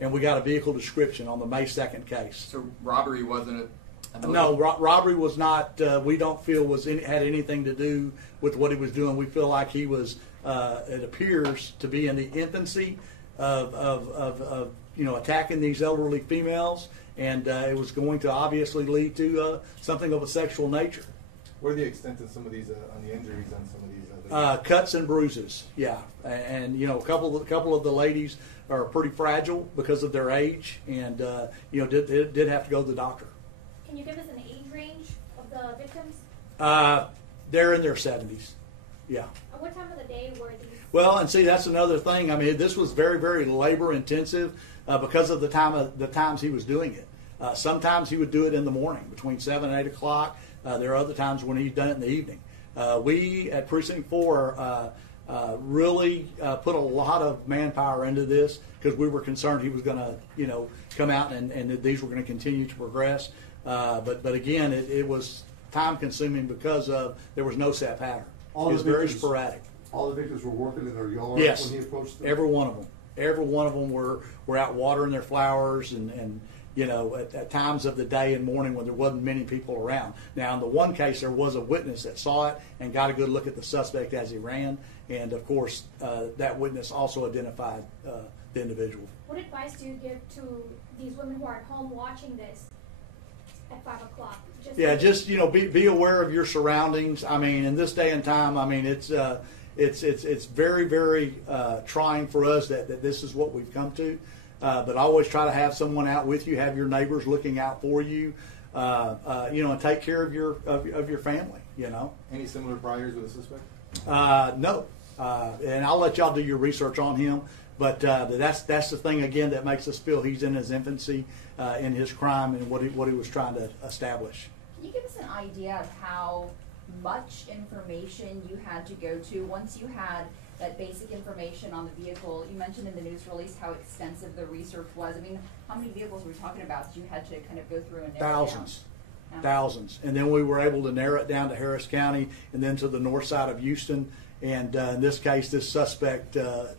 and we got a vehicle description on the May 2nd case. So robbery wasn't a motive? No, robbery was not. We don't feel had anything to do with what he was doing. We feel like he was. It appears to be in the infancy of attacking these elderly females, and it was going to obviously lead to something of a sexual nature. What are the extent of some of these on the injuries on some of these? Cuts and bruises, yeah, and a couple of the ladies are pretty fragile because of their age, and did have to go to the doctor. Can you give us an age range of the victims? They're in their 70s, yeah. At what time of the day were these? Well, and see, that's another thing. I mean, this was very, very labor intensive because of the times he was doing it. Sometimes he would do it in the morning between 7 and 8 o'clock. There are other times when he'd done it in the evening. We at Precinct 4 really put a lot of manpower into this because we were concerned he was going to, come out and that these were going to continue to progress. But again, it was time consuming because there was no set pattern. It was very sporadic. All the victims were working in their yard yes, when he approached them? Every one of them. Every one of them were out watering their flowers and at times of the day and morning when there wasn't many people around. Now, in the one case, there was a witness that saw it and got a good look at the suspect as he ran. And, of course, that witness also identified the individual. What advice do you give to these women who are at home watching this at 5 o'clock? Just be aware of your surroundings. I mean, in this day and time, I mean, it's very, very trying for us that this is what we've come to. But always try to have someone out with you, have your neighbors looking out for you, and take care of your family. Any similar priors with the suspect? No, and I'll let y'all do your research on him. But that's the thing again that makes us feel he's in his infancy in his crime and what he was trying to establish. Can you give us an idea of how much information you had to go to once you had that basic information on the vehicle? You mentioned in the news release how extensive the research was. I mean, how many vehicles were we talking about that you had to kind of go through and narrow Thousands. And then we were able to narrow it down to Harris County and then to the north side of Houston. And in this case, this suspect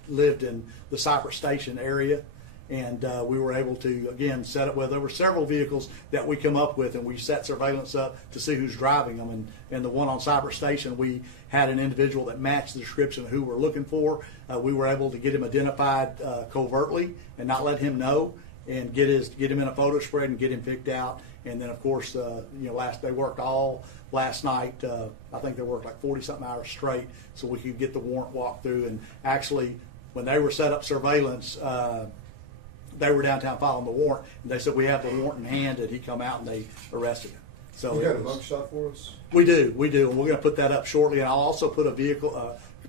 lived in the Cypress Station area. And we were able to, again, set it with, there were several vehicles that we come up with, and we set surveillance up to see who's driving them. And the one on Cypress Station, we had an individual that matched the description of who we're looking for. We were able to get him identified covertly and not let him know, and get him in a photo spread and get him picked out. And then, of course, they worked all last night. I think they worked like 40-something hours straight so we could get the warrant walked through. And actually, when they were set up surveillance, they were downtown filing the warrant, and they said, we have the warrant in hand, and he come out and they arrested him. So you got a mugshot for us? We do, and we're going to put that up shortly. And I'll also put a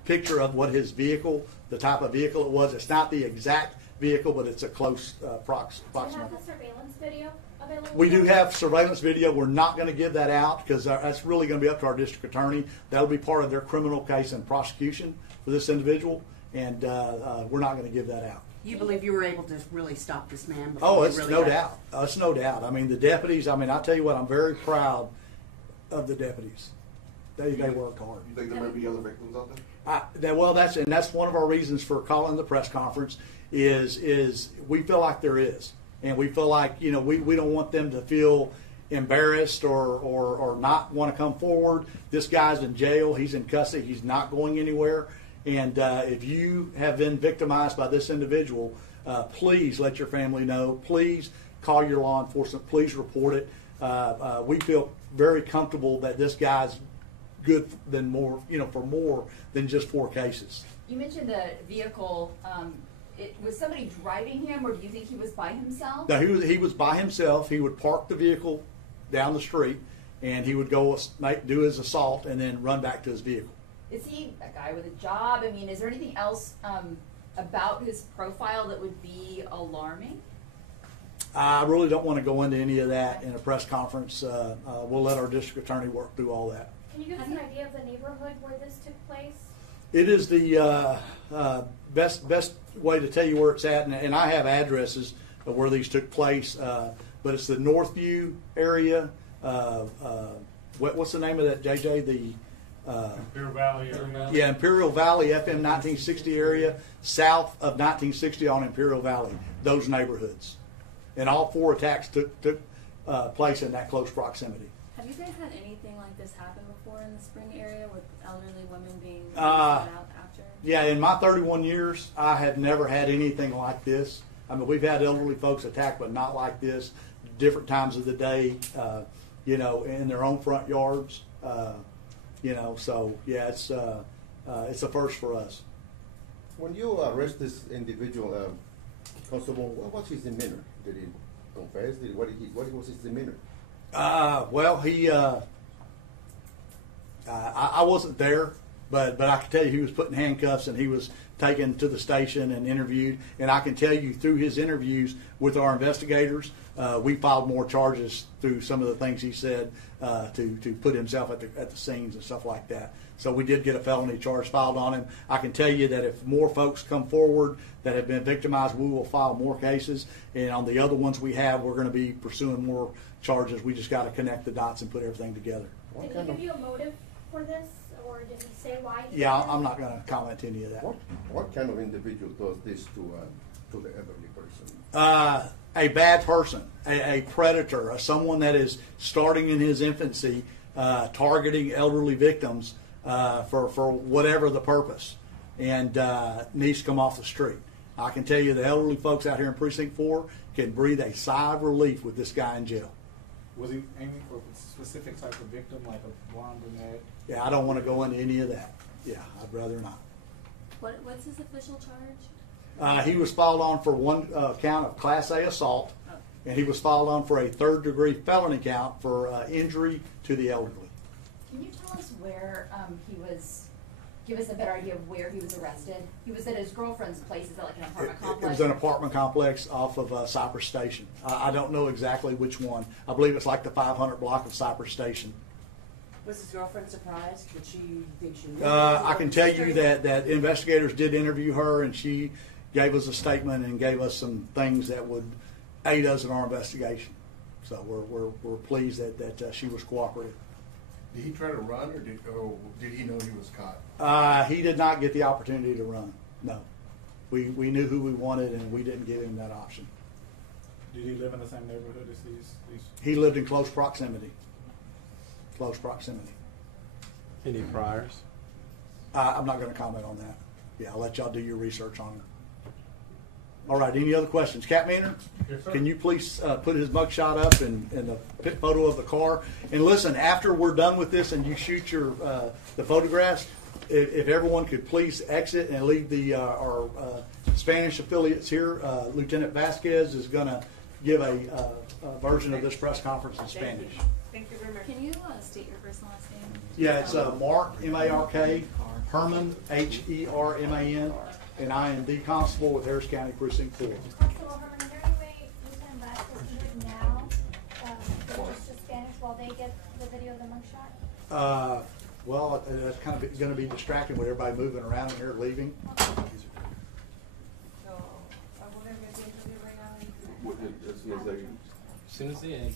picture of what his vehicle, the type of vehicle it was. It's not the exact vehicle, but it's a close approximate. Do you have the surveillance video available? We do have surveillance video. We're not going to give that out because that's really going to be up to our district attorney. That'll be part of their criminal case and prosecution for this individual, and we're not going to give that out. You believe you were able to really stop this man? Oh, it's no doubt. It's no doubt. I mean, the deputies, I tell you what, I'm very proud of the deputies. They worked hard. You think there might be other victims out there? That's one of our reasons for calling the press conference is we feel like there is. And we feel like, we don't want them to feel embarrassed or not want to come forward. This guy's in jail. He's in custody. He's not going anywhere. And if you have been victimized by this individual, please let your family know. Please call your law enforcement. Please report it. We feel very comfortable that this guy's good for more than just 4 cases. You mentioned the vehicle. Was somebody driving him, or do you think he was by himself? No, he was by himself. He would park the vehicle down the street, and he would go do his assault and then run back to his vehicle. Is he a guy with a job? I mean, is there anything else about his profile that would be alarming? I really don't want to go into any of that in a press conference. We'll let our district attorney work through all that. Can you give us an idea of the neighborhood where this took place? It is the best way to tell you where it's at, and I have addresses of where these took place, but it's the Northview area. What's the name of that, JJ? Imperial Valley area. Yeah, Imperial Valley, FM 1960 area, south of 1960 on Imperial Valley, those neighborhoods. And all 4 attacks took place in that close proximity. Have you guys had anything like this happen before in the Spring area with elderly women being Uh, out after? Yeah, in my 31 years, I have never had anything like this. I mean, we've had elderly folks attacked, but not like this. Different times of the day, you know, in their own front yards. You know, so yeah, it's a first for us. When you arrest this individual, Constable, what was his demeanor? Did he confess? What was his demeanor? Well, he, I wasn't there, but I can tell you he was put in handcuffs and he was taken to the station and interviewed. And I can tell you through his interviews with our investigators, we filed more charges through some of the things he said to put himself at the scenes and stuff like that. So we did get a felony charge filed on him. I can tell you that if more folks come forward that have been victimized, we will file more cases. And on the other ones we have, we're going to be pursuing more charges. We just got to connect the dots and put everything together. Did he give you a motive for this, or did he say why? He Yeah, did it? I'm not going to comment any of that. What kind of individual does this to the elderly person? A bad person, a predator, someone that is starting in his infancy, targeting elderly victims for whatever the purpose, and needs to come off the street. I can tell you the elderly folks out here in Precinct 4 can breathe a sigh of relief with this guy in jail. Was he aiming for a specific type of victim, like a blonde brunette? Yeah, I don't want to go into any of that. Yeah, I'd rather not. What's his official charge? He was filed on for one count of Class A assault, and he was filed on for a third-degree felony count for injury to the elderly. Can you tell us where he was? Give us a better idea of where he was arrested. He was at his girlfriend's place. Is that like an apartment complex? It was an apartment complex off of Cypress Station. I don't know exactly which one. I believe it's like the 500 block of Cypress Station. Was his girlfriend surprised? Did she think she knew? I can tell you that investigators did interview her, and she gave us a statement and gave us some things that would aid us in our investigation. So we're pleased that she was cooperative. Did he try to run, or did he know he was caught? He did not get the opportunity to run. No, we knew who we wanted, and we didn't give him that option. Did he live in the same neighborhood as these? He lived in close proximity. Close proximity. Any priors? I'm not going to comment on that. Yeah, I'll let y'all do your research on it. All right, any other questions? Cap Manor, Yes, sir. can you please put his mugshot up and the pit photo of the car? And listen, after we're done with this and you shoot your the photographs, if everyone could please exit and leave our Spanish affiliates here. Lieutenant Vasquez is going to give a version of this press conference in Spanish. Thank you very much. Can you state your first and last name? Yeah, it's Mark, M-A-R-K, Herman, H-E-R-M-A-N, and I am the constable with Harris County Precinct 4. Constable Herman, is there any way Lieutenant Vasquez can do it now, finish the Spanish while they get the video of the mugshot? Well, that's kind of going to be distracting with everybody moving around here, leaving. So, we're going to get the interview right now. As soon as they As soon as they exit.